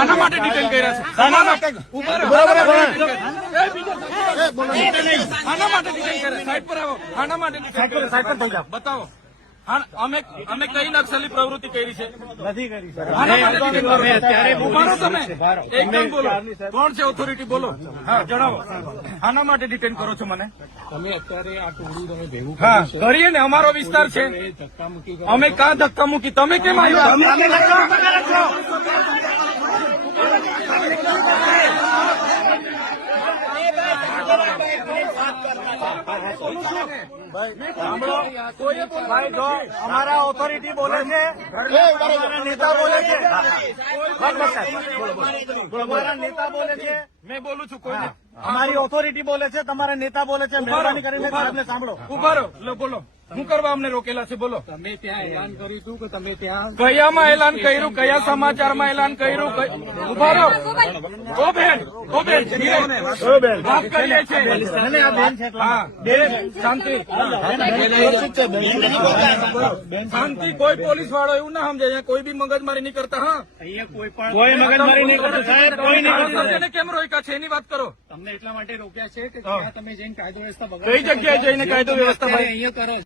આના માટે ડિટેન કર્યા છે. આના માટે. આના માટે ડિટેન કર્યા. એ બીજો સાઈડ. આના માટે ડિટેન કર્યા સાઈડ પર આવો. આના માટે ડિટેન કર્યા. બતાવો. અમે અમે કઈ નક્સલી પ્રવૃત્તિ કરી છે? નથી કરી તમે. એકદમ બોલો. કોણ છે ઓથોરિટી બોલો. હા જણાવો. આના માટે ડિટેન કરો છો મને? તમે અત્યારે આ ટોળું તમે ભેગું હા કરીએ ને અમારો વિસ્તાર છે. અમે કાં ધક્કા મૂકી? તમે કેમ આવ્યા? ભાઈ જો અમારા ઓથોરિટી બોલે છે અમારા નેતા બોલે છે અમારા નેતા બોલે છે મેં બોલું છું કોઈ અમારી ઓથોરિટી બોલે છે તમારા નેતા બોલે છે મહેરબાની કરીને સાહેબને સાંભળો. ઊભા રહો લો બોલો. શું કરવા અમને રોકેલા છે બોલો. તમે ત્યાં એલાન કર્યું હતું કે તમે ત્યાં કયામાં એલાન કર્યું? કયા સમાચારમાં એલાન કર્યું? ઊભા રહો ઓ બેન. ઓ બેન ધીરે. વાત કરીએ છીએ. અને આ બેન છે બેન શાંતિ. શાંતિ કોઈ પોલીસ વાળો એવું ના સમજે. કોઈ બી મગજમારી નહીં કરતા હા. કોઈ પણ કોઈ મગજમારી નહીં કરતા સાહેબ કોઈ નહીં કેમ રોક્યા છે? એની વાત કરો. તમને એટલા માટે રોક્યા છે કે તમે જઈને કાયદો વ્યવસ્થા કઈ જગ્યાએ જઈને કાયદો વ્યવસ્થા અહીંયા કરો.